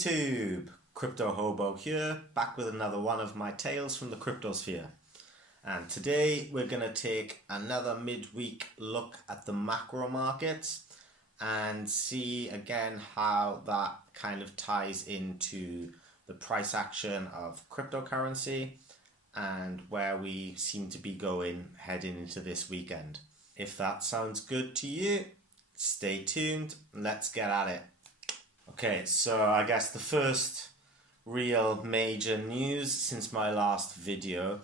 YouTube, Crypto Hobo here, back with another one of my tales from the cryptosphere. And today we're going to take another midweek look at the macro markets and see again how that kind of ties into the price action of cryptocurrency and where we seem to be going heading into this weekend. If that sounds good to you, stay tuned, let's get at it. Okay, so I guess the first real major news since my last video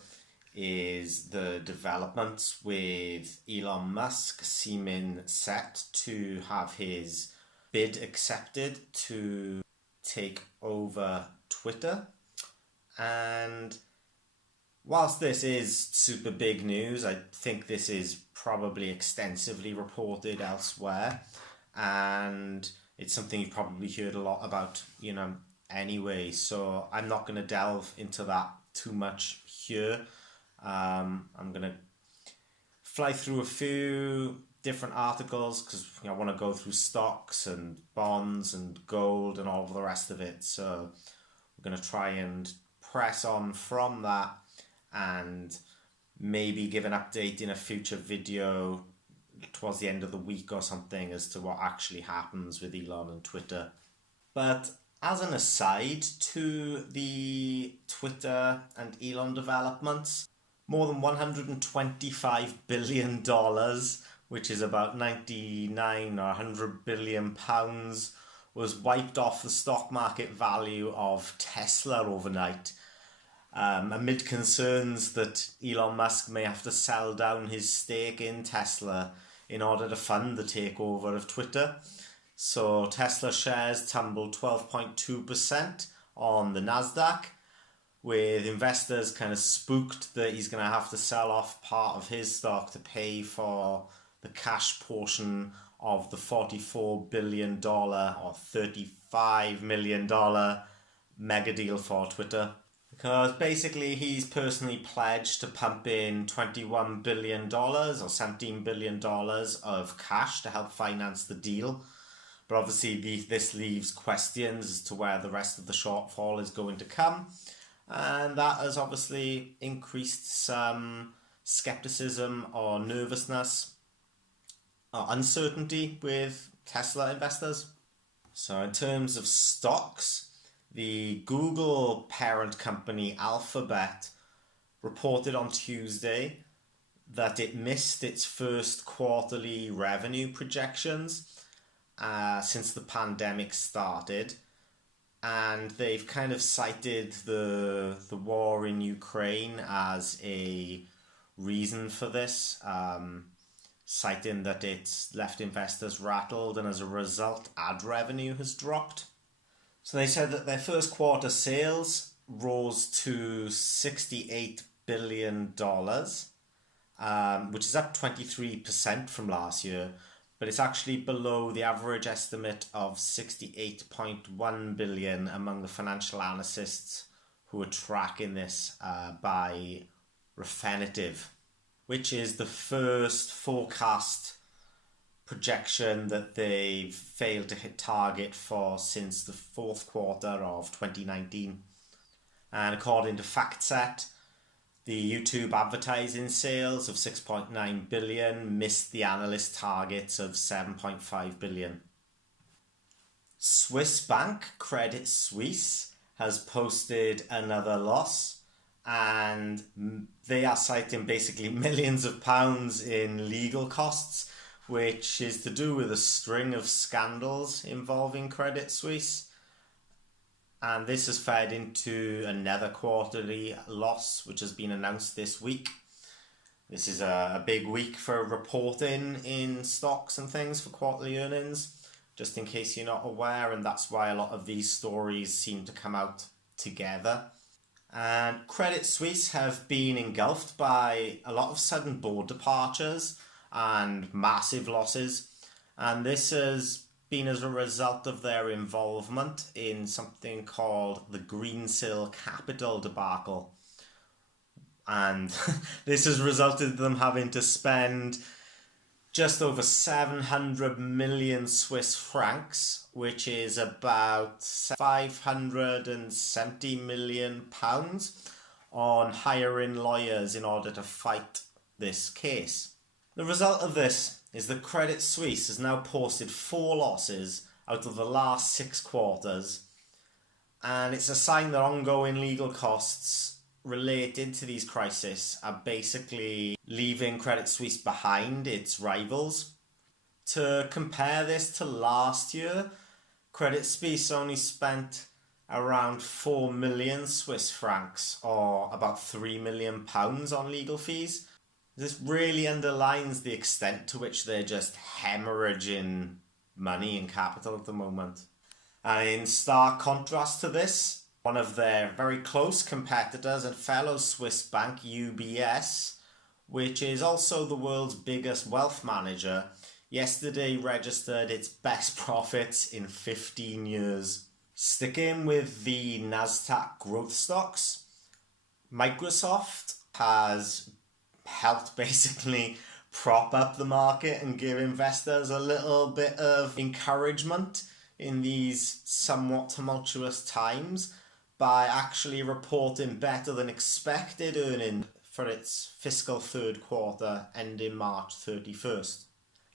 is the developments with Elon Musk seeming set to have his bid accepted to take over Twitter. And whilst this is super big news, I think this is probably extensively reported elsewhere, and it's something you've probably heard a lot about, anyway, so I'm not going to delve into that too much here. I'm going to fly through a few different articles because I want to go through stocks and bonds and gold and all of the rest of it. So we're going to try and press on from that and maybe give an update in a future video towards the end of the week or something as to what actually happens with Elon and Twitter. But as an aside to the Twitter and Elon developments, more than $125 billion, which is about 99 or 100 billion pounds, was wiped off the stock market value of Tesla overnight, amid concerns that Elon Musk may have to sell down his stake in Tesla in order to fund the takeover of Twitter. So Tesla shares tumbled 12.2% on the Nasdaq, with investors kind of spooked that he's going to have to sell off part of his stock to pay for the cash portion of the $44 billion or $35 million mega deal for Twitter. Because basically he's personally pledged to pump in $21 billion or $17 billion of cash to help finance the deal. But obviously this leaves questions as to where the rest of the shortfall is going to come. And that has obviously increased some skepticism or nervousness or uncertainty with Tesla investors. So in terms of stocks, the Google parent company Alphabet reported on Tuesday that it missed its first quarterly revenue projections since the pandemic started. And they've kind of cited the war in Ukraine as a reason for this, citing that it's left investors rattled, and as a result, ad revenue has dropped. So they said that their first quarter sales rose to $68 billion, which is up 23% from last year, but it's actually below the average estimate of $68.1 billion among the financial analysts who are tracking this by Refinitiv, which is the first forecast projection that they've failed to hit target for since the fourth quarter of 2019. And according to FactSet, the YouTube advertising sales of 6.9 billion missed the analyst targets of 7.5 billion. Swiss bank Credit Suisse has posted another loss, and they are citing basically millions of pounds in legal costs, which is to do with a string of scandals involving Credit Suisse. And this has fed into another quarterly loss, which has been announced this week. This is a big week for reporting in stocks and things for quarterly earnings, just in case you're not aware, and that's why a lot of these stories seem to come out together. And Credit Suisse have been engulfed by a lot of sudden board departures and massive losses, and this has been as a result of their involvement in something called the Greensill Capital debacle. And this has resulted in them having to spend just over 700 million Swiss francs, which is about 570 million pounds, on hiring lawyers in order to fight this case. The result of this is that Credit Suisse has now posted 4 losses out of the last 6 quarters, and it's a sign that ongoing legal costs related to these crises are basically leaving Credit Suisse behind its rivals. To compare this to last year, Credit Suisse only spent around 4 million Swiss francs, or about 3 million pounds, on legal fees. This really underlines the extent to which they're just hemorrhaging money and capital at the moment. And in stark contrast to this, one of their very close competitors and fellow Swiss bank, UBS, which is also the world's biggest wealth manager, yesterday registered its best profits in 15 years. Sticking with the Nasdaq growth stocks, Microsoft has helped basically prop up the market and give investors a little bit of encouragement in these somewhat tumultuous times by actually reporting better than expected earnings for its fiscal third quarter ending March 31st.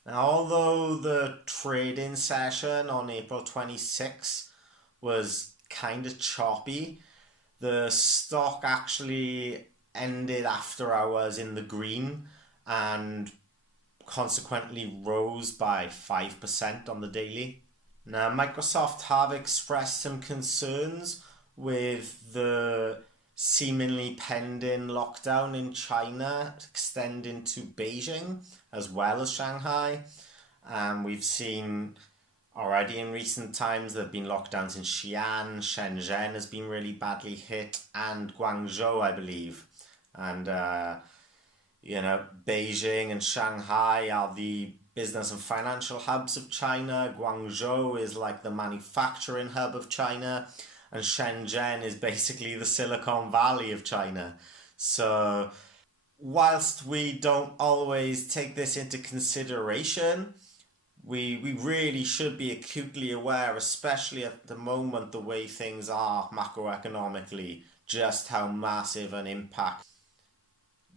Now, although the trading session on April 26 was kind of choppy, the stock actually ended after hours in the green and consequently rose by 5% on the daily. Now, Microsoft have expressed some concerns with the seemingly pending lockdown in China extending to Beijing as well as Shanghai. We've seen already in recent times there have been lockdowns in Xi'an, Shenzhen has been really badly hit, and Guangzhou, I believe. And, Beijing and Shanghai are the business and financial hubs of China. Guangzhou is like the manufacturing hub of China. And Shenzhen is basically the Silicon Valley of China. So whilst we don't always take this into consideration, we really should be acutely aware, especially at the moment, the way things are macroeconomically, just how massive an impact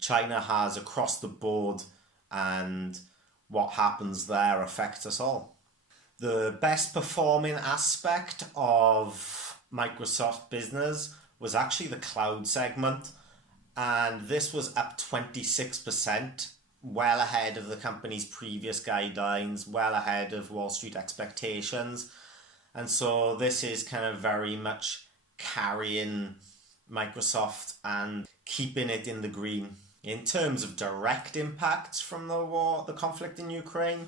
China has across the board, and what happens there affects us all. The best performing aspect of Microsoft business was actually the cloud segment, and this was up 26%, well ahead of the company's previous guidelines, well ahead of Wall Street expectations. And so this is kind of very much carrying Microsoft and keeping it in the green. In terms of direct impacts from the conflict in Ukraine,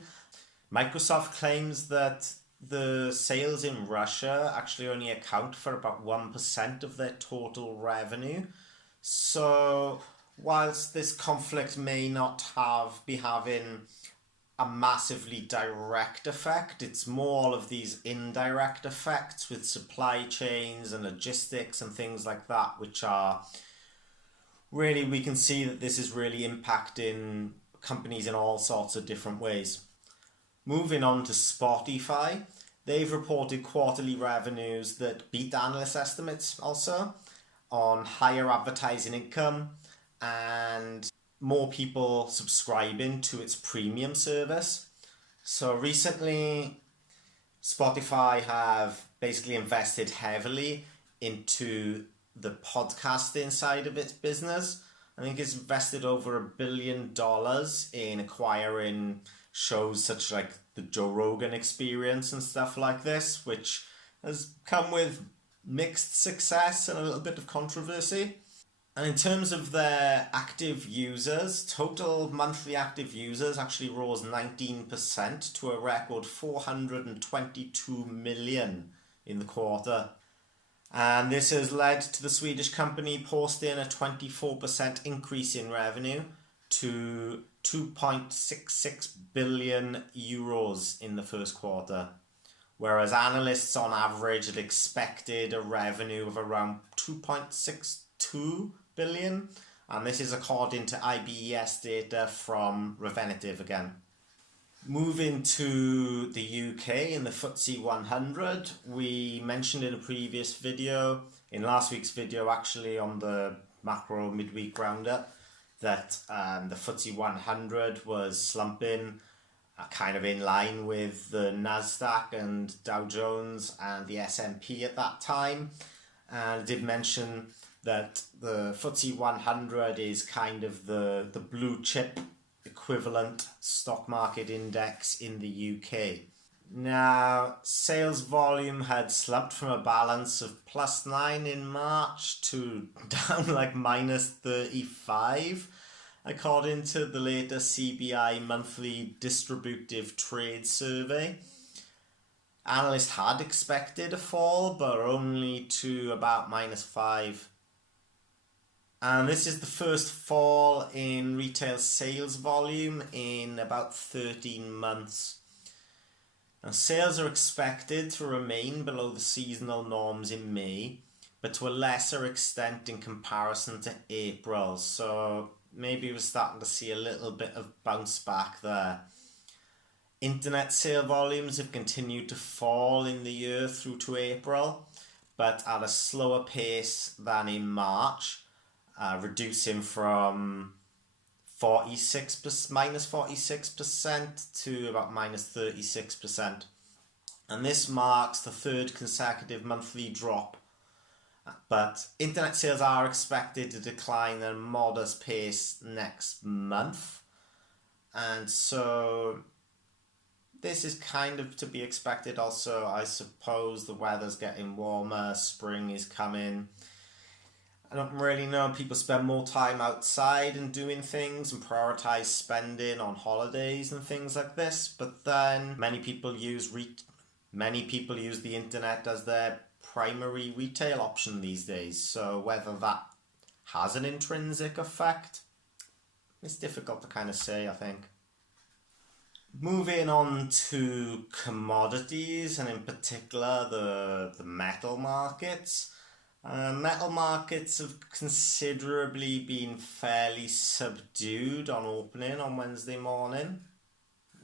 Microsoft claims that the sales in Russia actually only account for about 1% of their total revenue. So whilst this conflict may not be having a massively direct effect, it's more all of these indirect effects with supply chains and logistics and things like that, which are really, we can see that this is really impacting companies in all sorts of different ways. Moving on to Spotify, they've reported quarterly revenues that beat analyst estimates also, on higher advertising income and more people subscribing to its premium service. So recently, Spotify have basically invested heavily into the podcasting side of its business. I think it's invested over $1 billion in acquiring shows such like the Joe Rogan Experience and stuff like this, which has come with mixed success and a little bit of controversy. And in terms of their active users, total monthly active users actually rose 19% to a record 422 million in the quarter. And this has led to the Swedish company posting a 24% increase in revenue to 2.66 billion euros in the first quarter, whereas analysts on average had expected a revenue of around 2.62 billion, and this is according to IBES data from Refinitiv again. Moving to the UK in the FTSE 100, we mentioned in a previous video, in last week's video actually, on the macro midweek roundup, that the FTSE 100 was slumping kind of in line with the Nasdaq and Dow Jones and the S&P at that time. And I did mention that the FTSE 100 is kind of the blue chip equivalent stock market index in the UK. Now, sales volume had slumped from a balance of +9 in March to down like -35, according to the latest CBI monthly distributive trade survey. Analysts had expected a fall, but only to about -5. And this is the first fall in retail sales volume in about 13 months. Now, sales are expected to remain below the seasonal norms in May, but to a lesser extent in comparison to April. So maybe we're starting to see a little bit of bounce back there. Internet sale volumes have continued to fall in the year through to April, but at a slower pace than in March. Reducing from -46% to about -36%. And this marks the third consecutive monthly drop. But internet sales are expected to decline at a modest pace next month. And so this is kind of to be expected also. I suppose the weather's getting warmer, spring is coming. I don't really know, people spend more time outside and doing things and prioritize spending on holidays and things like this, but then many people use the internet as their primary retail option these days, so whether that has an intrinsic effect, it's difficult to kind of say, I think. Moving on to commodities, and in particular the metal markets. Metal markets have considerably been fairly subdued on opening on Wednesday morning,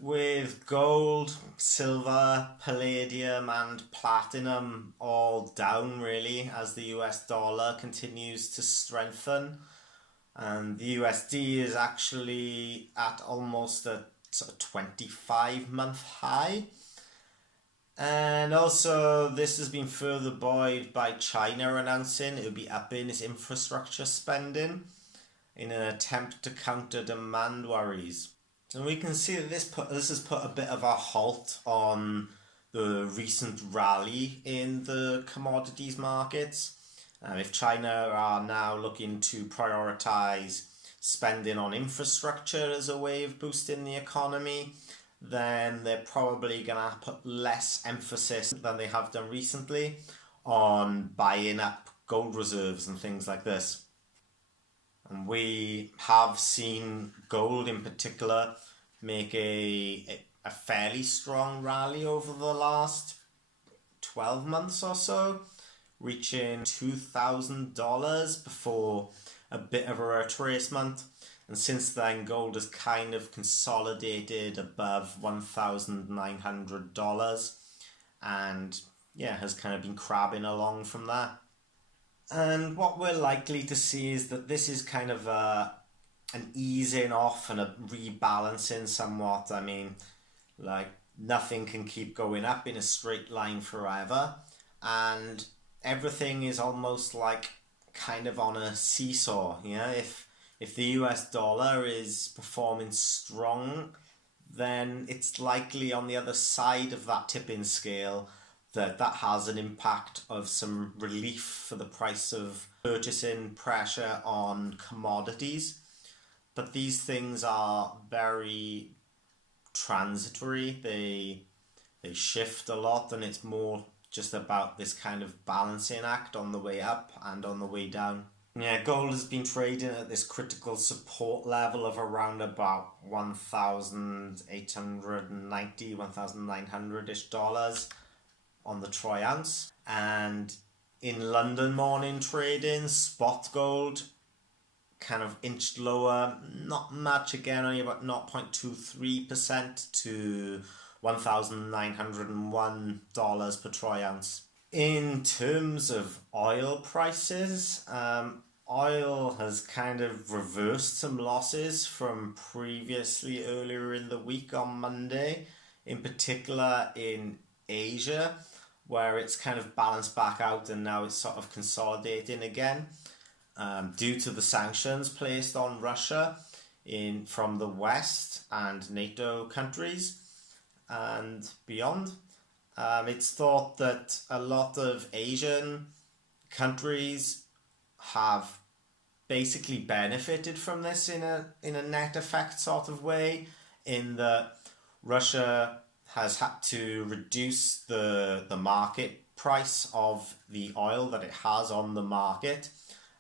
with gold, silver, palladium and platinum all down really as the US dollar continues to strengthen, and the USD is actually at almost a sort of 25-month high. And also, this has been further buoyed by China announcing it will be upping its infrastructure spending in an attempt to counter demand worries. And we can see that this has put a bit of a halt on the recent rally in the commodities markets. If China are now looking to prioritise spending on infrastructure as a way of boosting the economy, then they're probably going to put less emphasis than they have done recently on buying up gold reserves and things like this. And we have seen gold in particular make a fairly strong rally over the last 12 months or so, reaching $2,000 before a bit of a retracement. And since then, gold has kind of consolidated above $1,900 and has kind of been crabbing along from that. And what we're likely to see is that this is kind of an easing off and a rebalancing somewhat. I mean, like, nothing can keep going up in a straight line forever, and everything is almost like kind of on a seesaw. If the US dollar is performing strong, then it's likely on the other side of that tipping scale that has an impact of some relief for the price of purchasing pressure on commodities. But these things are very transitory. They shift a lot, and it's more just about this kind of balancing act on the way up and on the way down. Gold has been trading at this critical support level of around about $1,890, $1,900-ish on the troy ounce. And in London morning trading, spot gold kind of inched lower, not much again, only about 0.23% to $1,901 per troy ounce. In terms of oil prices, oil has kind of reversed some losses from previously earlier in the week on Monday, in particular in Asia, where it's kind of balanced back out and now it's sort of consolidating again due to the sanctions placed on Russia from the West and NATO countries and beyond. It's thought that a lot of Asian countries have basically benefited from this in a net effect sort of way, in that Russia has had to reduce the market price of the oil that it has on the market,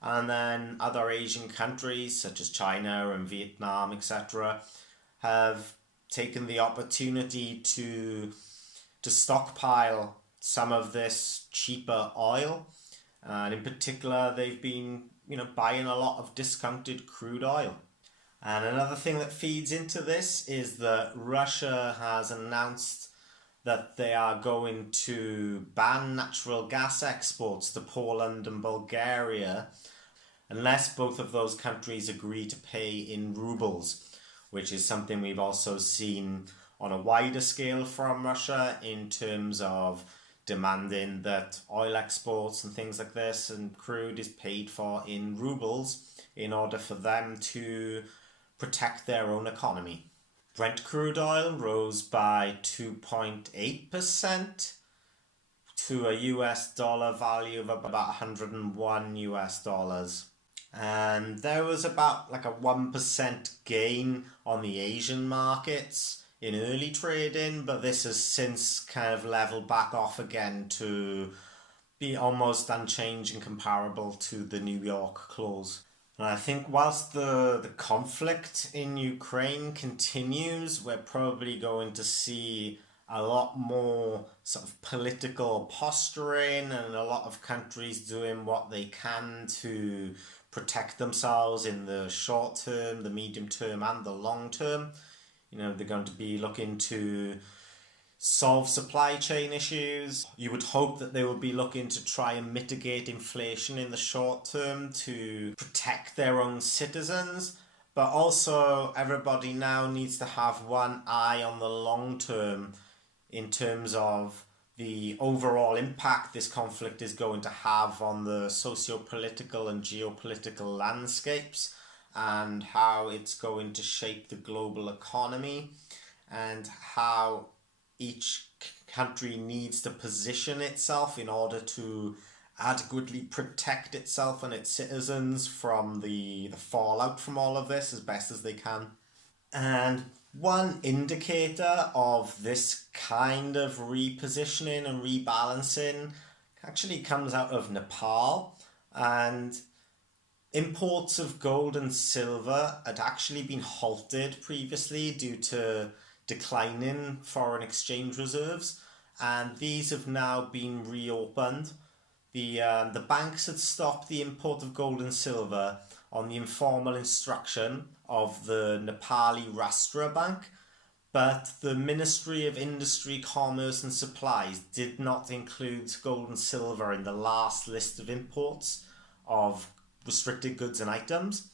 and then other Asian countries such as China and Vietnam, etc., have taken the opportunity to stockpile some of this cheaper oil, and in particular they've been buying a lot of discounted crude oil. And another thing that feeds into this is that Russia has announced that they are going to ban natural gas exports to Poland and Bulgaria unless both of those countries agree to pay in rubles, which is something we've also seen on a wider scale from Russia in terms of demanding that oil exports and things like this and crude is paid for in rubles in order for them to protect their own economy. Brent crude oil rose by 2.8% to a US dollar value of about 101 US dollars. And there was about like a 1% gain on the Asian markets in early trading, but this has since kind of leveled back off again to be almost unchanged and comparable to the New York close. And I think whilst the conflict in Ukraine continues, we're probably going to see a lot more sort of political posturing and a lot of countries doing what they can to protect themselves in the short term, the medium term and the long term. They're going to be looking to solve supply chain issues. You would hope that they will be looking to try and mitigate inflation in the short term to protect their own citizens. But also everybody now needs to have one eye on the long term in terms of the overall impact this conflict is going to have on the socio-political and geopolitical landscapes, and how it's going to shape the global economy, and how each country needs to position itself in order to adequately protect itself and its citizens from the fallout from all of this as best as they can. And one indicator of this kind of repositioning and rebalancing actually comes out of Nepal, and imports of gold and silver had actually been halted previously due to declining foreign exchange reserves, and these have now been reopened. The banks had stopped the import of gold and silver on the informal instruction of the Nepali Rastra Bank, but the Ministry of Industry, Commerce and Supplies did not include gold and silver in the last list of imports of restricted goods and items.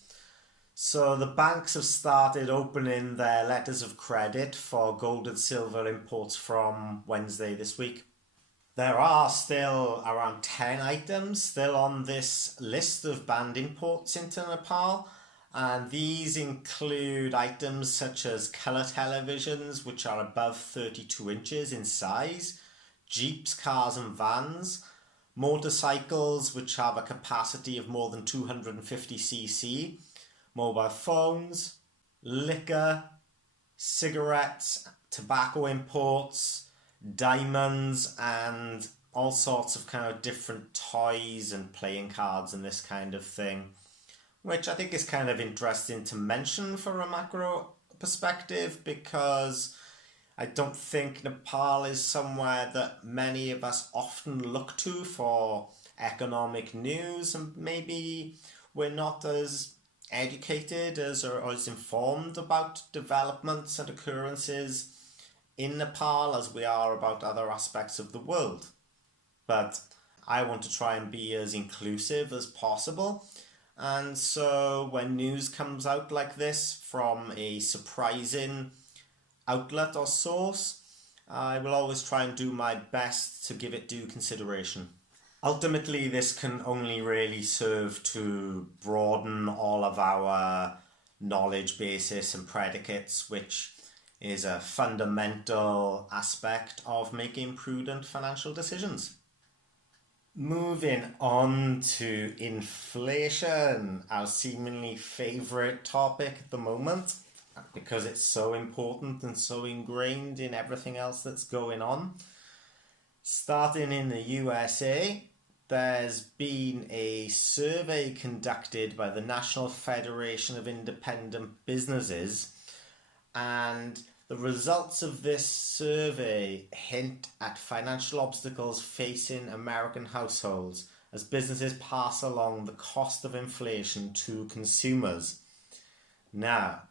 So the banks have started opening their letters of credit for gold and silver imports from Wednesday this week. There are still around 10 items still on this list of banned imports into Nepal, and these include items such as colour televisions, which are above 32 inches in size, jeeps, cars and vans, motorcycles which have a capacity of more than 250cc, mobile phones, liquor, cigarettes, tobacco imports, diamonds, and all sorts of kind of different toys and playing cards and this kind of thing, which I think is kind of interesting to mention for a macro perspective, because I don't think Nepal is somewhere that many of us often look to for economic news, and maybe we're not as educated or as informed about developments and occurrences in Nepal as we are about other aspects of the world. But I want to try and be as inclusive as possible. And so when news comes out like this from a surprising outlet or source, I will always try and do my best to give it due consideration. Ultimately, this can only really serve to broaden all of our knowledge basis and predicates, which is a fundamental aspect of making prudent financial decisions. Moving on to inflation, our seemingly favourite topic at the moment, because it's so important and so ingrained in everything else that's going on. Starting in the USA, there's been a survey conducted by the National Federation of Independent Businesses, and the results of this survey hint at financial obstacles facing American households as businesses pass along the cost of inflation to consumers. Now,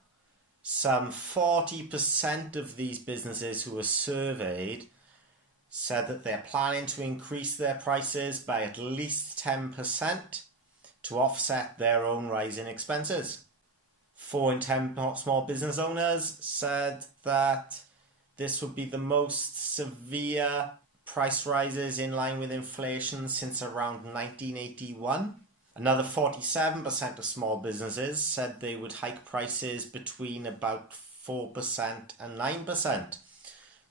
some 40% of these businesses who were surveyed said that they're planning to increase their prices by at least 10% to offset their own rising expenses. 4 in 10 small business owners said that this would be the most severe price rises in line with inflation since around 1981. Another 47% of small businesses said they would hike prices between about 4% and 9%.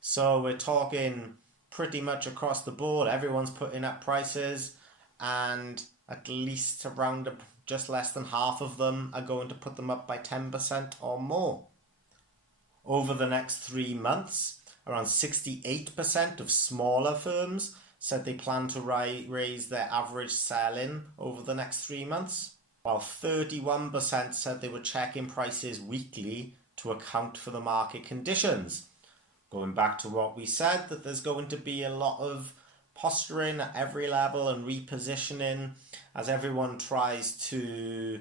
So we're talking pretty much across the board. Everyone's putting up prices, and at least around just less than half of them are going to put them up by 10% or more. Over the next 3 months, around 68% of smaller firms said they plan to raise their average sell-in over the next 3 months, while 31% said they were checking prices weekly to account for the market conditions. Going back to what we said, that there's going to be a lot of posturing at every level and repositioning as everyone tries to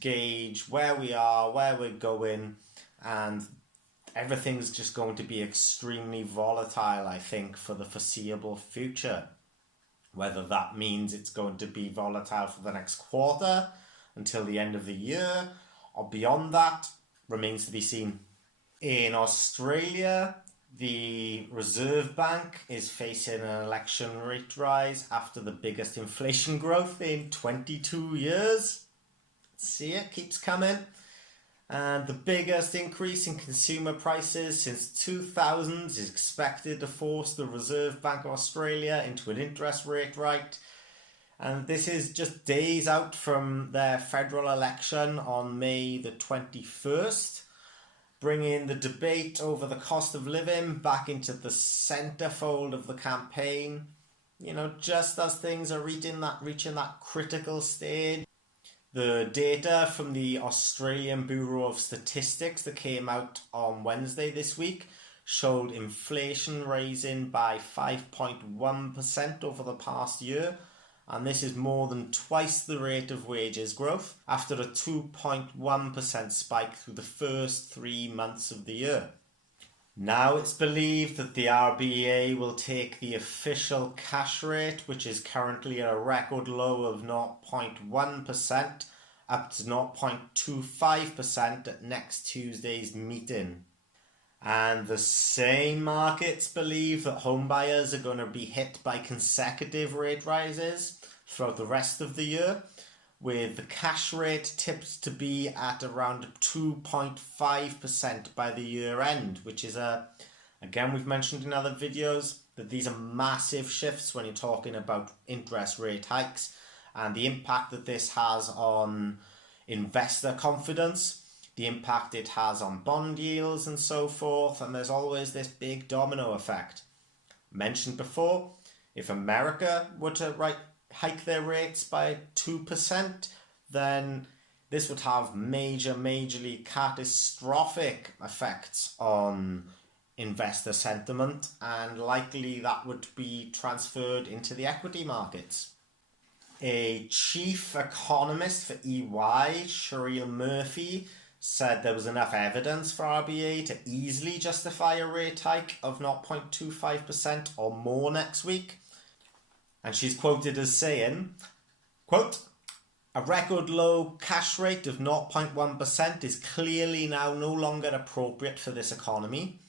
gauge where we are, where we're going, and everything's just going to be extremely volatile, I think, for the foreseeable future. Whether that means it's going to be volatile for the next quarter until the end of the year or beyond that remains to be seen. In Australia, the Reserve Bank is facing an election rate rise after the biggest inflation growth in 22 years. See, it keeps coming. And the biggest increase in consumer prices since 2000 is expected to force the Reserve Bank of Australia into an interest rate hike. And this is just days out from their federal election on May the 21st. Bringing the debate over the cost of living back into the centerfold of the campaign, just as things are reaching that critical stage. The data from the Australian Bureau of Statistics that came out on Wednesday this week showed inflation rising by 5.1% over the past year, and this is more than twice the rate of wages growth after a 2.1% spike through the first 3 months of the year. Now it's believed that the RBA will take the official cash rate, which is currently at a record low of 0.1%, up to 0.25% at next Tuesday's meeting. And the same markets believe that home buyers are going to be hit by consecutive rate rises throughout the rest of the year, with the cash rate tipped to be at around 2.5% by the year end, which is again, we've mentioned in other videos that these are massive shifts when you're talking about interest rate hikes and the impact that this has on investor confidence, the impact it has on bond yields and so forth, and there's always this big domino effect. Mentioned before, if America were to hike their rates by 2%, then this would have majorly catastrophic effects on investor sentiment, and likely that would be transferred into the equity markets. A chief economist for EY, Cheryl Murphy, said there was enough evidence for RBA to easily justify a rate hike of 0.25% or more next week. And she's quoted as saying, quote, "A record low cash rate of 0.1% is clearly now no longer appropriate for this economy,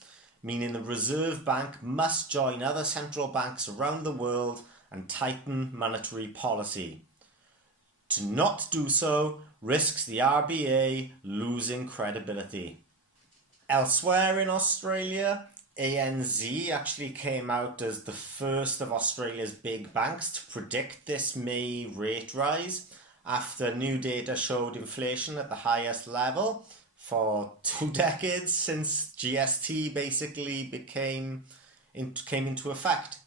meaning the Reserve Bank must join other central banks around the world and tighten monetary policy. To not do so risks the RBA losing credibility." Elsewhere in Australia, ANZ actually came out as the first of Australia's big banks to predict this May rate rise after new data showed inflation at the highest level for 2 decades since GST basically came into effect.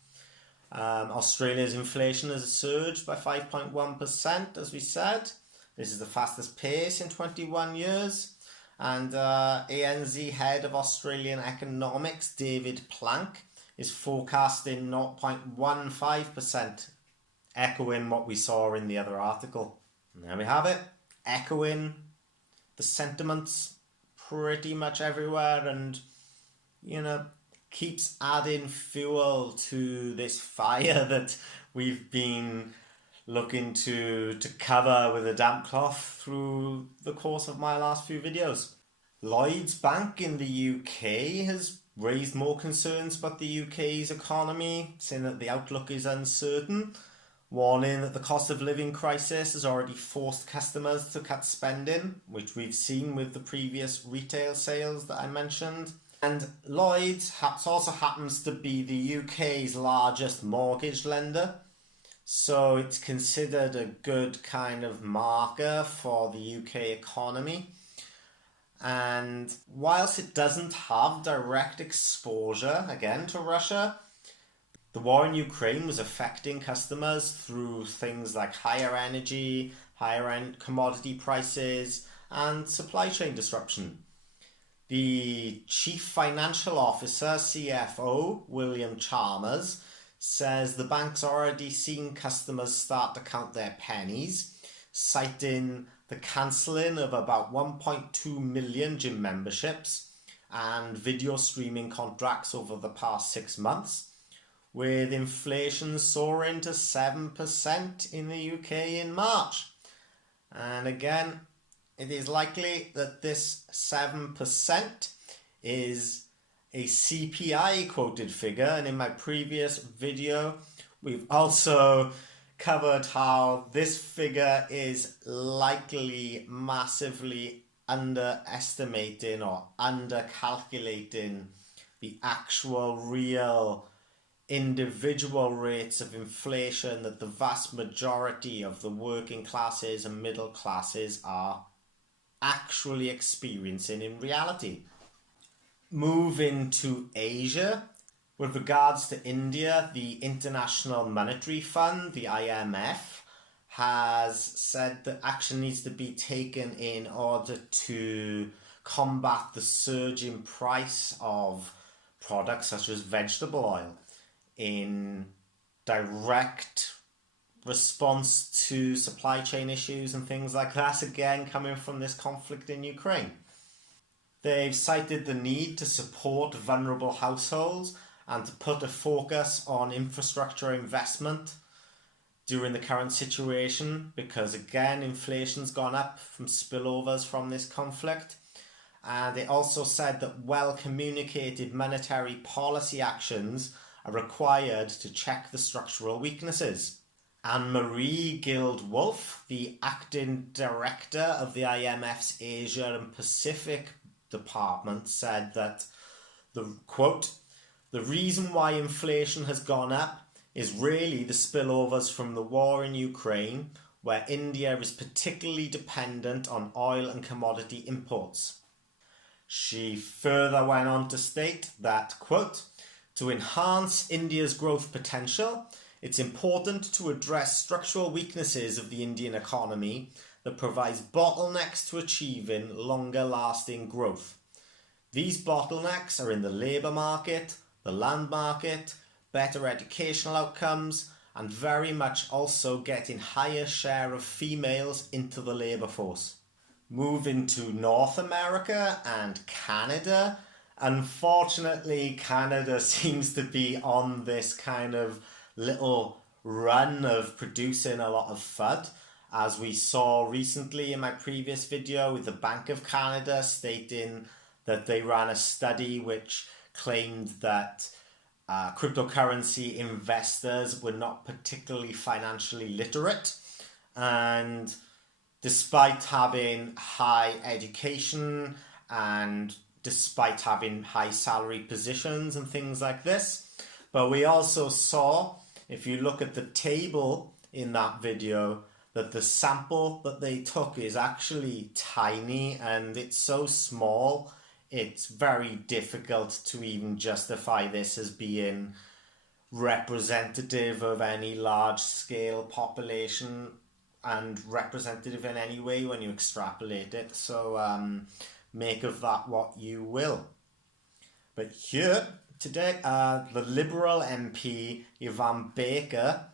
Australia's inflation has surged by 5.1%, as we said. This is the fastest pace in 21 years. And ANZ head of Australian economics, David Plank, is forecasting 0.15%, echoing what we saw in the other article. And there we have it, echoing the sentiments pretty much everywhere, and, keeps adding fuel to this fire that we've been looking to cover with a damp cloth through the course of my last few videos. Lloyds Bank in the UK has raised more concerns about the UK's economy, saying that the outlook is uncertain, warning that the cost of living crisis has already forced customers to cut spending, which we've seen with the previous retail sales that I mentioned. And Lloyds also happens to be the UK's largest mortgage lender, so it's considered a good kind of marker for the UK economy. And whilst it doesn't have direct exposure, again, to Russia, the war in Ukraine was affecting customers through things like higher energy, higher commodity prices, and supply chain disruption. The Chief Financial Officer, CFO, William Chalmers, says the bank's already seen customers start to count their pennies, citing the cancelling of about 1.2 million gym memberships and video streaming contracts over the past 6 months, with inflation soaring to 7% in the UK in March. And again, it is likely that this 7% is a CPI quoted figure, and in my previous video we've also covered how this figure is likely massively underestimating or undercalculating the actual real individual rates of inflation that the vast majority of the working classes and middle classes are actually experiencing in reality. Moving to Asia, with regards to India, the International Monetary Fund, the IMF, has said that action needs to be taken in order to combat the surge in price of products such as vegetable oil in direct response to supply chain issues and things like that, again coming from this conflict in Ukraine. They've cited the need to support vulnerable households and to put a focus on infrastructure investment during the current situation, because again inflation's gone up from spillovers from this conflict. And they also said that well communicated monetary policy actions are required to check the structural weaknesses. Anne-Marie Guild-Wolf, the acting director of the IMF's Asia and Pacific department, said that the reason why inflation has gone up is really the spillovers from the war in Ukraine, where India is particularly dependent on oil and commodity imports. She further went on to state that, quote, "To enhance India's growth potential, it's important to address structural weaknesses of the Indian economy that provides bottlenecks to achieving longer-lasting growth. These bottlenecks are in the labour market, the land market, better educational outcomes, and very much also getting higher share of females into the labour force. Moving to North America and Canada. Unfortunately, Canada seems to be on this kind of little run of producing a lot of FUD, as we saw recently in my previous video with the Bank of Canada stating that they ran a study which claimed that cryptocurrency investors were not particularly financially literate, and despite having high education and despite having high salary positions and things like this. But we also saw, if you look at the table in that video, that the sample that they took is actually tiny, and it's so small it's very difficult to even justify this as being representative of any large scale population and representative in any way when you extrapolate it. So make of that what you will. But here today, the Liberal MP Ivan Baker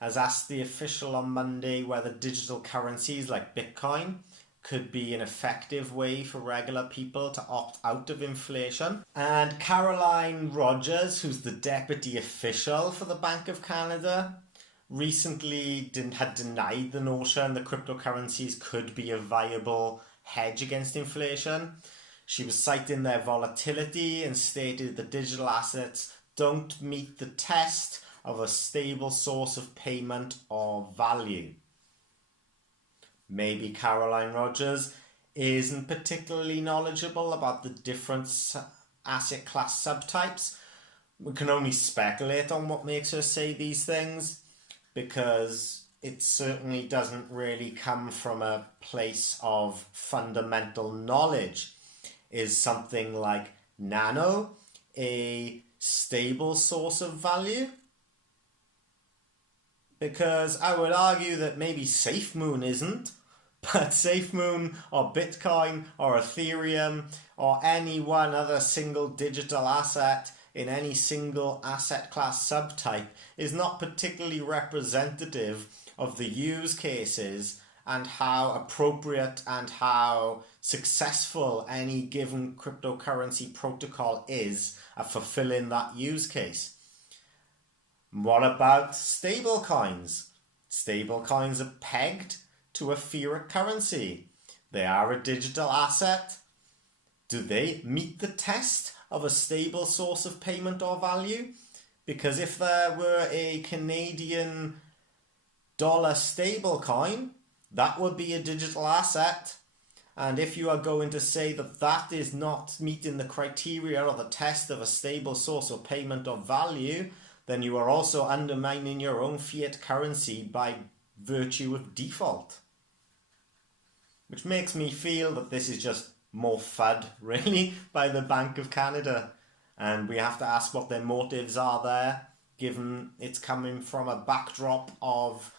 has asked the official on Monday whether digital currencies like Bitcoin could be an effective way for regular people to opt out of inflation. And Caroline Rogers, who's the deputy official for the Bank of Canada, recently had denied the notion that cryptocurrencies could be a viable hedge against inflation. She was citing their volatility and stated that digital assets don't meet the test of a stable source of payment or value. Maybe Caroline Rogers isn't particularly knowledgeable about the different asset class subtypes. We can only speculate on what makes her say these things, because it certainly doesn't really come from a place of fundamental knowledge. Is something like nano a stable source of value? Because I would argue that maybe SafeMoon isn't, but SafeMoon or Bitcoin or Ethereum or any one other single digital asset in any single asset class subtype is not particularly representative of the use cases and how appropriate and how successful any given cryptocurrency protocol is at fulfilling that use case. What about stablecoins? Stablecoins are pegged to a fiat currency. They are a digital asset. Do they meet the test of a stable source of payment or value? Because if there were a Canadian dollar stablecoin, that would be a digital asset. And if you are going to say that that is not meeting the criteria or the test of a stable source of payment or value, then you are also undermining your own fiat currency by virtue of default. Which makes me feel that this is just more FUD, really, by the Bank of Canada. And we have to ask what their motives are there, given it's coming from a backdrop of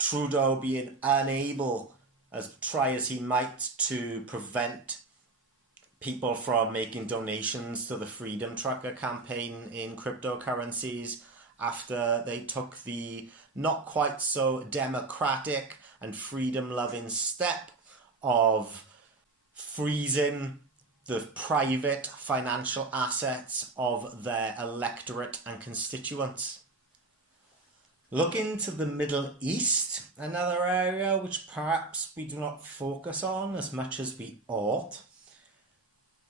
Trudeau being unable, as try as he might, to prevent people from making donations to the Freedom Trucker campaign in cryptocurrencies after they took the not quite so democratic and freedom-loving step of freezing the private financial assets of their electorate and constituents. Looking to the Middle East, another area which perhaps we do not focus on as much as we ought.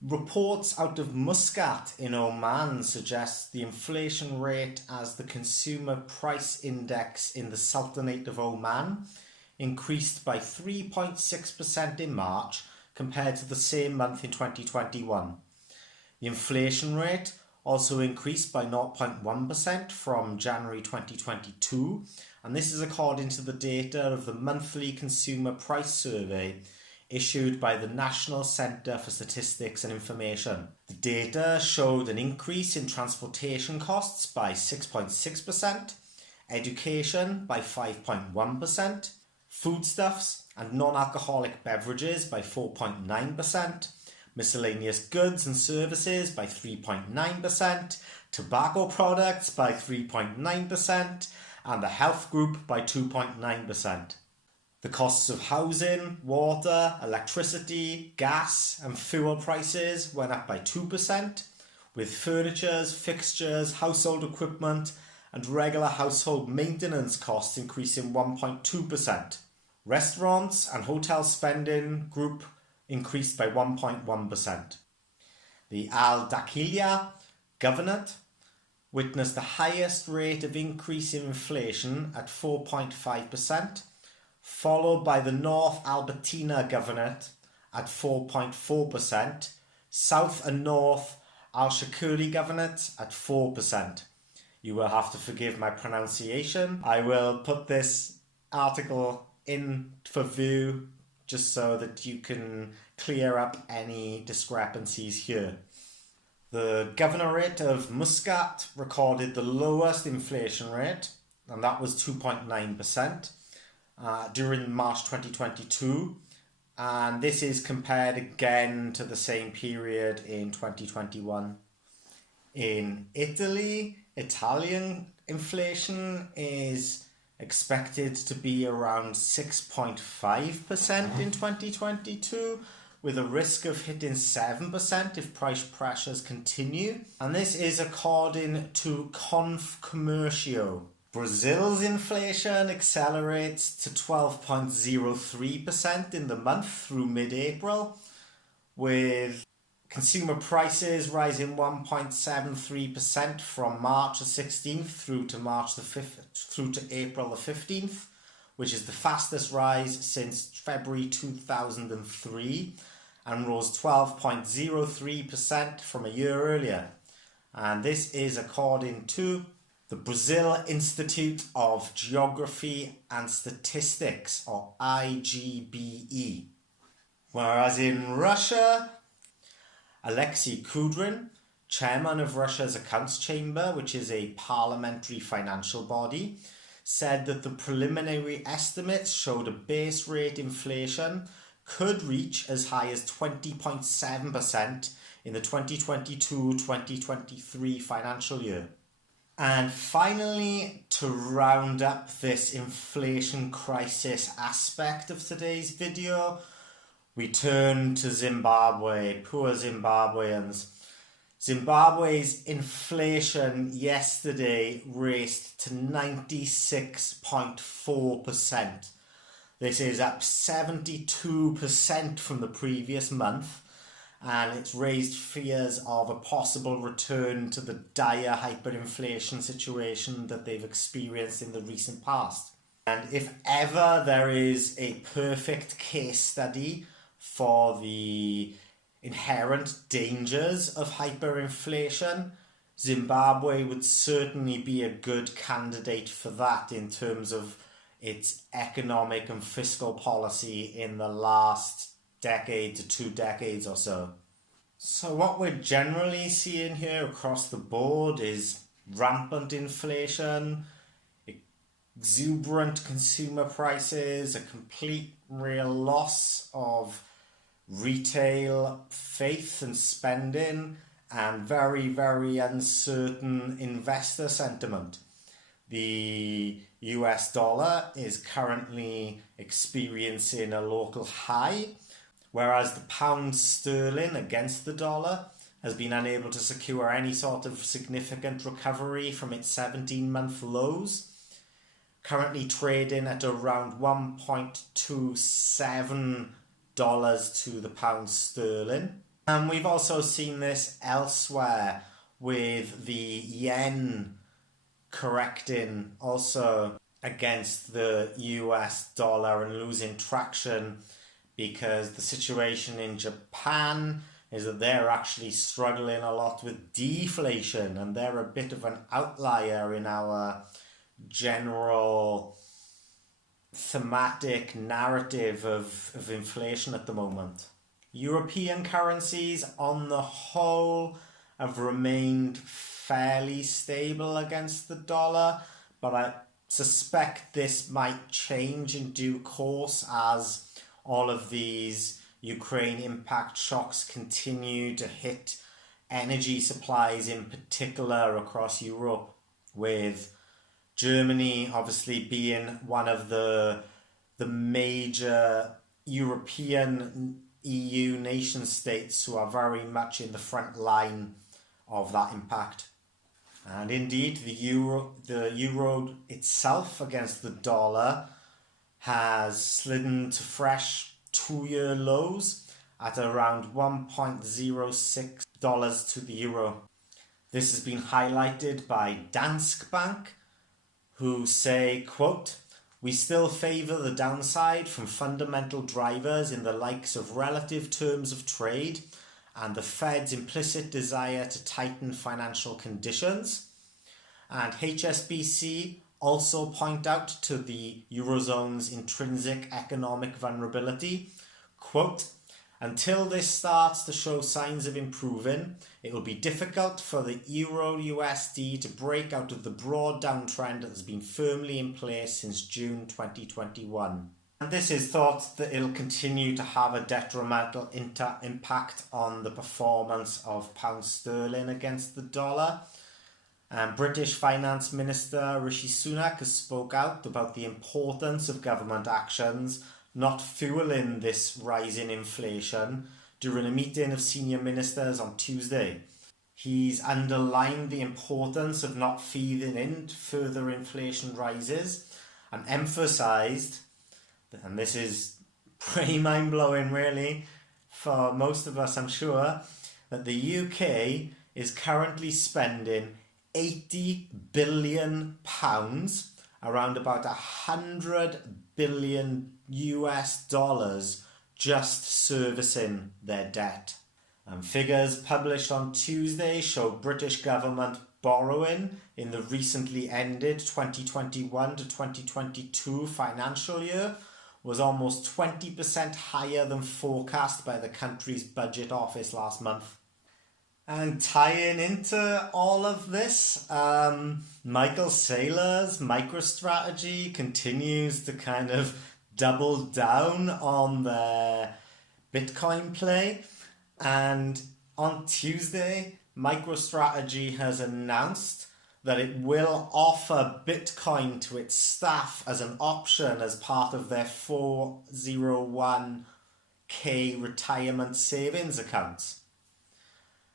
Reports out of Muscat in Oman suggest the inflation rate as the consumer price index in the Sultanate of Oman increased by 3.6% in March compared to the same month in 2021. The inflation rate also increased by 0.1% from January 2022, and this is according to the data of the monthly consumer price survey issued by the National Centre for Statistics and Information. The data showed an increase in transportation costs by 6.6%, education by 5.1%, foodstuffs and non-alcoholic beverages by 4.9%, miscellaneous goods and services by 3.9%, tobacco products by 3.9%, and the health group by 2.9%. The costs of housing, water, electricity, gas and fuel prices went up by 2%, with furniture, fixtures, household equipment and regular household maintenance costs increasing 1.2%. Restaurants and hotel spending group increased by 1.1%. The Al Dakhiliyah Governorate witnessed the highest rate of increase in inflation at 4.5%, followed by the North Albertina Governorate at 4.4%, South and North Al-Shakuri Governorate at 4%. You will have to forgive my pronunciation. I will put this article in for view just so that you can clear up any discrepancies here. The Governorate of Muscat recorded the lowest inflation rate, and that was 2.9% during March 2022, and this is compared again to the same period in 2021. In Italy, Italian inflation is expected to be around 6.5% in 2022, with a risk of hitting 7% if price pressures continue. And this is according to Confcommercio. Brazil's inflation accelerates to 12.03% in the month through mid-April, with consumer prices rising 1.73% from March the 16th through to April the 15th, which is the fastest rise since February 2003, and rose 12.03% from a year earlier. And this is according to the Brazil Institute of Geography and Statistics, or IGBE. Whereas in Russia, Alexei Kudrin, chairman of Russia's Accounts Chamber, which is a parliamentary financial body, said that the preliminary estimates showed a base rate inflation could reach as high as 20.7% in the 2022-2023 financial year. And finally, to round up this inflation crisis aspect of today's video, we turn to Zimbabwe. Poor Zimbabweans. Zimbabwe's inflation yesterday raced to 96.4%. This is up 72% from the previous month, and it's raised fears of a possible return to the dire hyperinflation situation that they've experienced in the recent past. And if ever there is a perfect case study for the inherent dangers of hyperinflation, Zimbabwe would certainly be a good candidate for that in terms of its economic and fiscal policy in the last decade to 2 decades or so. So what we're generally seeing here across the board is rampant inflation, exuberant consumer prices, a complete real loss of retail faith and spending, and very, very uncertain investor sentiment. The US dollar is currently experiencing a local high, whereas the pound sterling against the dollar has been unable to secure any sort of significant recovery from its 17-month lows, currently trading at around $1.27 to the pound sterling. And we've also seen this elsewhere, with the yen correcting also against the US dollar and losing traction, because the situation in Japan is that they're actually struggling a lot with deflation, and they're a bit of an outlier in our general thematic narrative of inflation at the moment. European currencies on the whole have remained fairly stable against the dollar, but I suspect this might change in due course as all of these Ukraine impact shocks continue to hit energy supplies in particular across Europe, with Germany obviously being one of the major European EU nation states who are very much in the front line of that impact. And indeed, the euro itself against the dollar has slidden to fresh 2-year lows at around $1.06 to the euro. This has been highlighted by Danske Bank, who say, quote, "We still favour the downside from fundamental drivers in the likes of relative terms of trade and the Fed's implicit desire to tighten financial conditions." And HSBC also point out to the Eurozone's intrinsic economic vulnerability, quote, "Until this starts to show signs of improving, it will be difficult for the Euro-USD to break out of the broad downtrend that has been firmly in place since June 2021. And this is thought that it will continue to have a detrimental impact on the performance of pound sterling against the dollar. British Finance Minister Rishi Sunak has spoke out about the importance of government actions not fueling this rise in inflation during a meeting of senior ministers on Tuesday. He's underlined the importance of not feeding in further inflation rises and emphasised, and this is pretty mind-blowing really for most of us I'm sure, that the UK is currently spending £80 billion, around about $100 billion US dollars, just servicing their debt. And figures published on Tuesday show British government borrowing in the recently ended 2021 to 2022 financial year was almost 20% higher than forecast by the country's budget office last month. And tying into all of this, Michael Saylor's Microstrategy continues to kind of double down on their Bitcoin play. And on Tuesday, Microstrategy has announced that it will offer Bitcoin to its staff as an option as part of their 401k retirement savings accounts.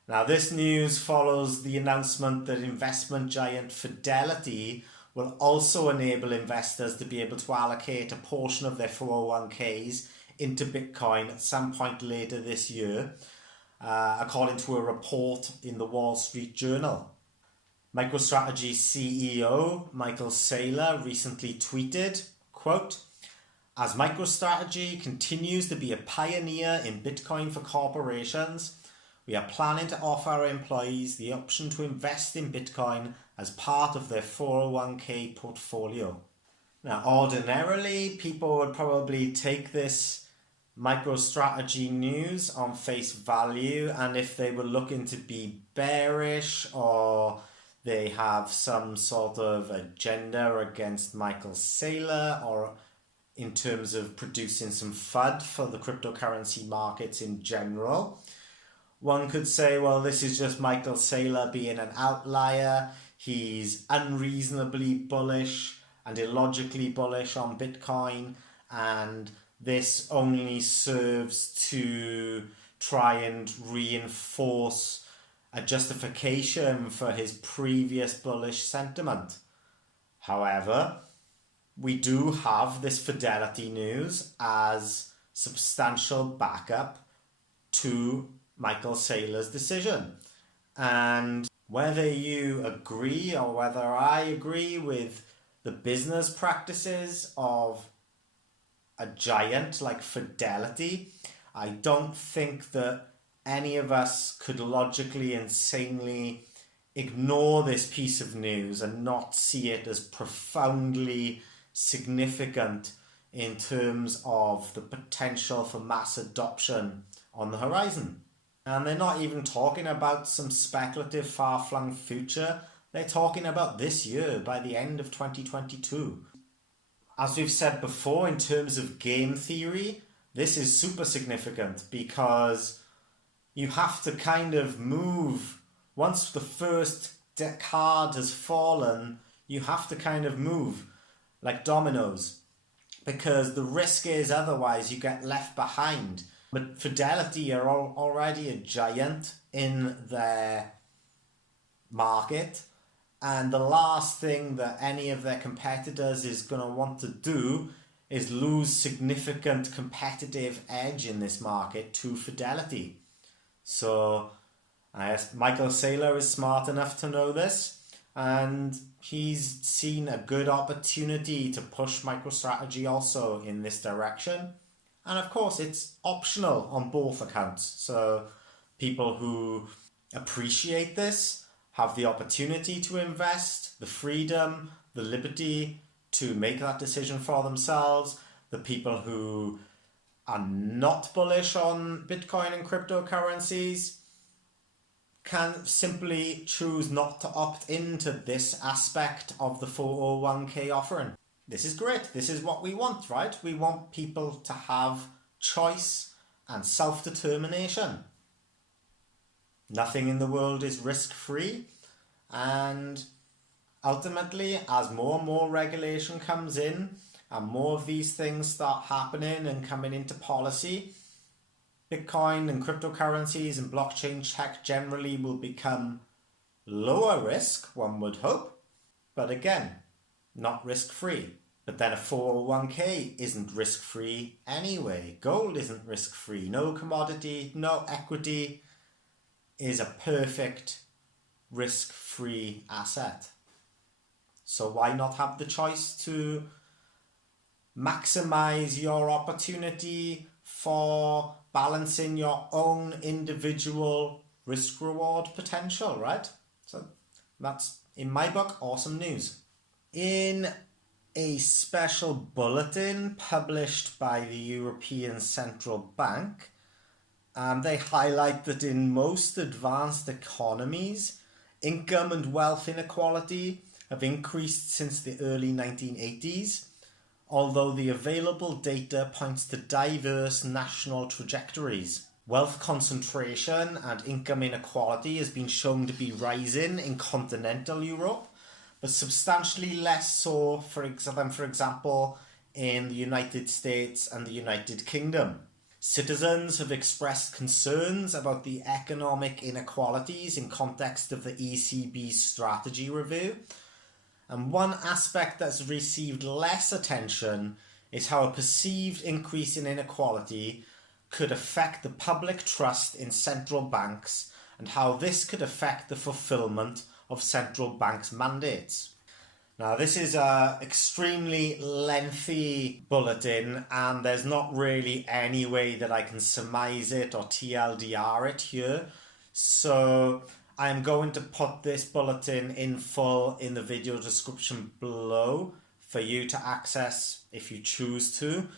Now, this news follows the announcement that investment giant Fidelity will also enable investors to be able to allocate a portion of their 401ks into Bitcoin at some point later this year, according to a report in the Wall Street Journal. MicroStrategy CEO Michael Saylor recently tweeted, quote, "As MicroStrategy continues to be a pioneer in Bitcoin for corporations, we are planning to offer our employees the option to invest in Bitcoin as part of their 401k portfolio." Now, ordinarily, people would probably take this MicroStrategy news on face value, and if they were looking to be bearish or they have some sort of agenda against Michael Saylor or in terms of producing some FUD for the cryptocurrency markets in general, one could say, well, this is just Michael Saylor being an outlier. He's unreasonably bullish and illogically bullish on Bitcoin, and this only serves to try and reinforce a justification for his previous bullish sentiment. However, we do have this Fidelity news as substantial backup to Michael Saylor's decision. And whether you agree or whether I agree with the business practices of a giant like Fidelity, I don't think that any of us could logically and sanely ignore this piece of news and not see it as profoundly significant in terms of the potential for mass adoption on the horizon. And they're not even talking about some speculative far-flung future. They're talking about this year, by the end of 2022. As we've said before, in terms of game theory, this is super significant because you have to kind of move. Once the first card has fallen, you have to kind of move like dominoes, because the risk is otherwise you get left behind. But Fidelity are already a giant in their market, and the last thing that any of their competitors is going to want to do is lose significant competitive edge in this market to Fidelity. So Michael Saylor is smart enough to know this, and he's seen a good opportunity to push MicroStrategy also in this direction. And of course, it's optional on both accounts. So people who appreciate this have the opportunity to invest, the freedom, the liberty to make that decision for themselves. The people who are not bullish on Bitcoin and cryptocurrencies can simply choose not to opt into this aspect of the 401k offering. This is great. This is what we want, right? We want people to have choice and self-determination. Nothing in the world is risk-free, and ultimately, as more and more regulation comes in and more of these things start happening and coming into policy, Bitcoin and cryptocurrencies and blockchain tech generally will become lower risk, one would hope, but again, not risk-free. But then a 401k isn't risk-free anyway. Gold isn't risk-free. No commodity, no equity is a perfect risk-free asset. So why not have the choice to maximize your opportunity for balancing your own individual risk-reward potential, right? So that's, in my book, awesome news. In a special bulletin published by the European Central Bank, they highlight that in most advanced economies, income and wealth inequality have increased since the early 1980s, although the available data points to diverse national trajectories. Wealth concentration and income inequality has been shown to be rising in continental Europe, but substantially less so than, for example, in the United States and the United Kingdom. Citizens have expressed concerns about the economic inequalities in context of the ECB's strategy review. And one aspect that's received less attention is how a perceived increase in inequality could affect the public trust in central banks and how this could affect the fulfillment of central banks' mandates. Now, this is an extremely lengthy bulletin, and there's not really any way that I can surmise it or TLDR it here. So I am going to put this bulletin in full in the video description below for you to access if you choose to.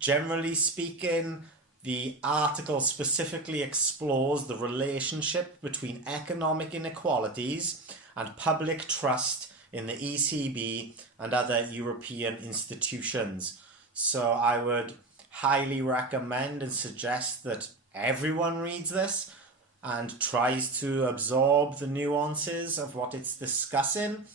Generally speaking, the article specifically explores the relationship between economic inequalities and public trust in the ECB and other European institutions. So I would highly recommend and suggest that everyone reads this and tries to absorb the nuances of what it's discussing,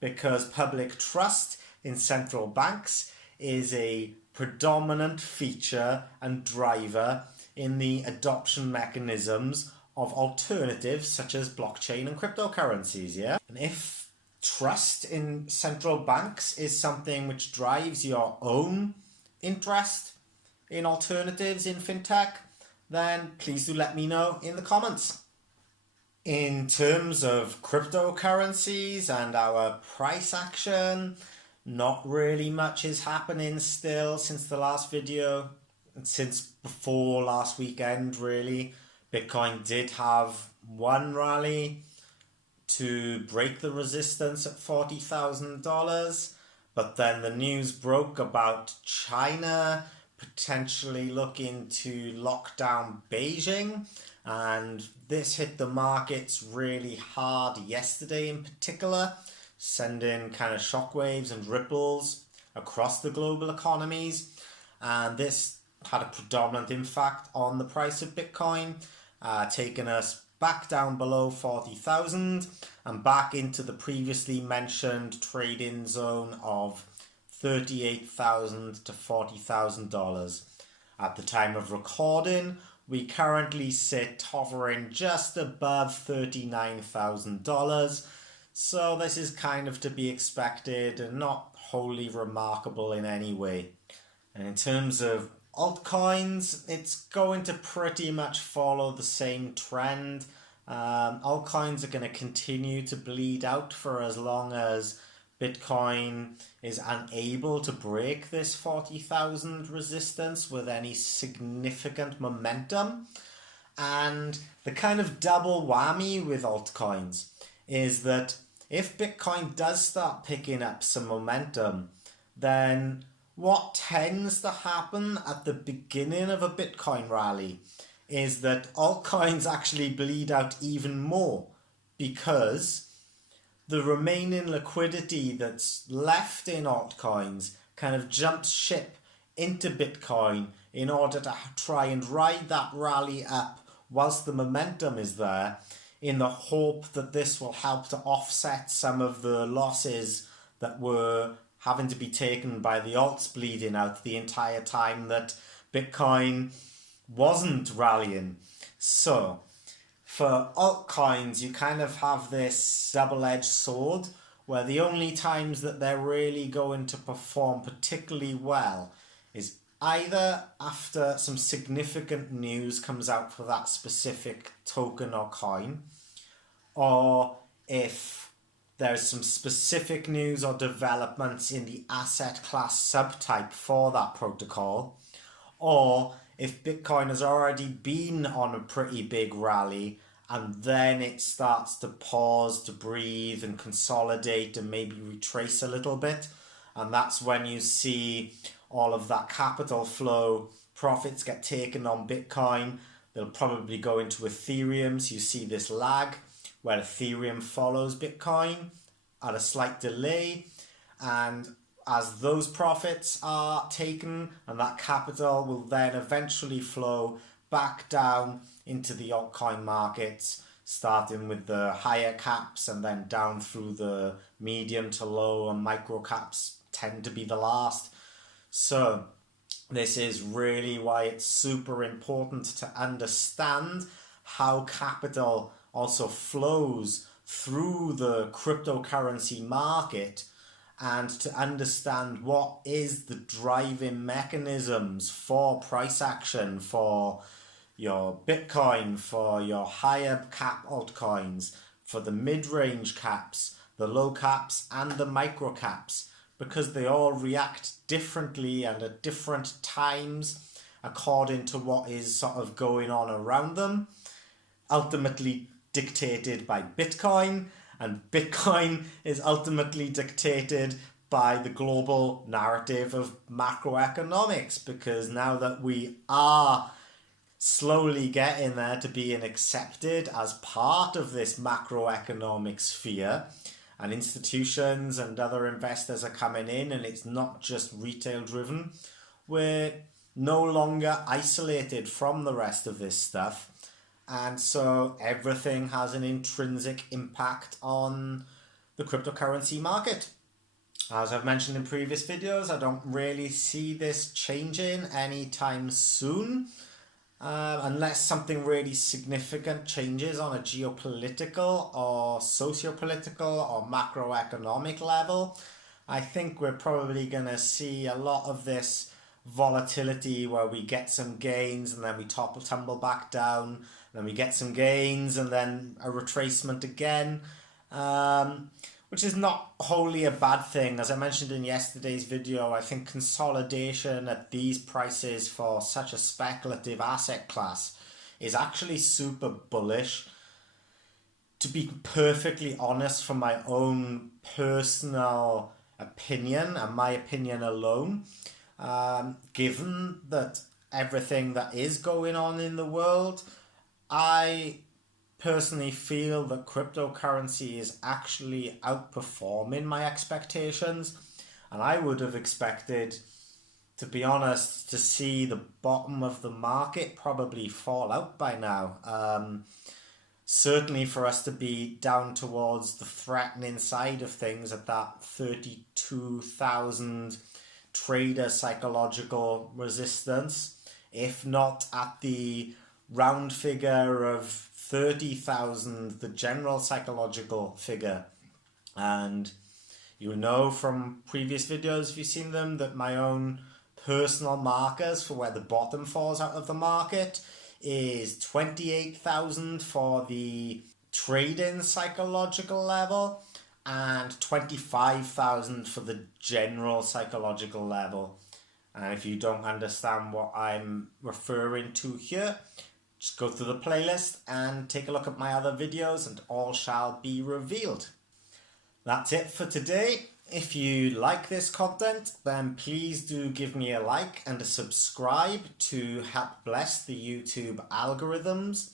because public trust in central banks is a predominant feature and driver in the adoption mechanisms of alternatives such as blockchain and cryptocurrencies, yeah? And if trust in central banks is something which drives your own interest in alternatives in fintech, then please do let me know in the comments. In terms of cryptocurrencies and our price action, not really much is happening still since the last video, and since before last weekend really. Bitcoin did have one rally to break the resistance at $40,000, but then the news broke about China potentially looking to lock down Beijing, and this hit the markets really hard yesterday in particular, sending kind of shockwaves and ripples across the global economies, and this had a predominant impact on the price of Bitcoin, taking us back down below 40,000 and back into the previously mentioned trading zone of $38,000 to $40,000. At the time of recording, we currently sit hovering just above $39,000. So this is kind of to be expected and not wholly remarkable in any way. And in terms of altcoins, it's going to pretty much follow the same trend. Altcoins are going to continue to bleed out for as long as Bitcoin is unable to break this 40,000 resistance with any significant momentum. And the kind of double whammy with altcoins is that if Bitcoin does start picking up some momentum, then what tends to happen at the beginning of a Bitcoin rally is that altcoins actually bleed out even more, because the remaining liquidity that's left in altcoins kind of jumps ship into Bitcoin in order to try and ride that rally up whilst the momentum is there, in the hope that this will help to offset some of the losses that were having to be taken by the alts bleeding out the entire time that Bitcoin wasn't rallying. So for altcoins, you kind of have this double-edged sword where the only times that they're really going to perform particularly well is either after some significant news comes out for that specific token or coin, or if there's some specific news or developments in the asset class subtype for that protocol, or if Bitcoin has already been on a pretty big rally and then it starts to pause, to breathe and consolidate and maybe retrace a little bit. And that's when you see all of that capital flow, profits get taken on Bitcoin. They'll probably go into Ethereum. So you see this lag where Ethereum follows Bitcoin at a slight delay. And as those profits are taken, and that capital will then eventually flow back down into the altcoin markets, starting with the higher caps and then down through the medium to low, and micro caps tend to be the last. So this is really why it's super important to understand how capital also flows through the cryptocurrency market, and to understand what is the driving mechanisms for price action for your Bitcoin, for your higher cap altcoins, for the mid-range caps, the low caps and the micro caps, because they all react differently and at different times according to what is sort of going on around them, ultimately dictated by Bitcoin, and Bitcoin is ultimately dictated by the global narrative of macroeconomics, because now that we are slowly getting there to being accepted as part of this macroeconomic sphere, and institutions and other investors are coming in, and it's not just retail driven, we're no longer isolated from the rest of this stuff. And so everything has an intrinsic impact on the cryptocurrency market. As I've mentioned in previous videos, I don't really see this changing anytime soon, unless something really significant changes on a geopolitical or socio-political or macroeconomic level. I think we're probably going to see a lot of this volatility where we get some gains and then we tumble back down, then we get some gains and then a retracement again, which is not wholly a bad thing. As I mentioned in yesterday's video, I think consolidation at these prices for such a speculative asset class is actually super bullish. To be perfectly honest, from my own personal opinion and my opinion alone, given that everything that is going on in the world, I personally feel that cryptocurrency is actually outperforming my expectations, and I would have expected, to be honest, to see the bottom of the market probably fall out by now. certainly for us to be down towards the threatening side of things at that 32,000 trader psychological resistance, if not at the round figure of 30,000, the general psychological figure. And you know from previous videos, if you've seen them, that my own personal markers for where the bottom falls out of the market is 28,000 for the trading psychological level and 25,000 for the general psychological level. And if you don't understand what I'm referring to here, just go through the playlist and take a look at my other videos and all shall be revealed. That's it for today. If you like this content, then please do give me a like and a subscribe to help bless the YouTube algorithms.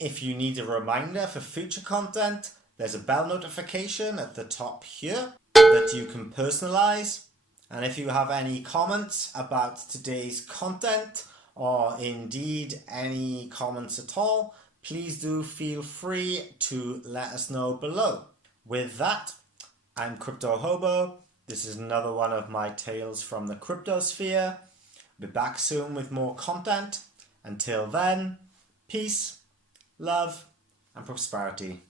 If you need a reminder for future content, there's a bell notification at the top here that you can personalize. And if you have any comments about today's content, or indeed any comments at all, please do feel free to let us know below. With that, I'm Crypto Hobo. This is another one of my tales from the crypto sphere. I'll be back soon with more content. Until then, peace, love, and prosperity.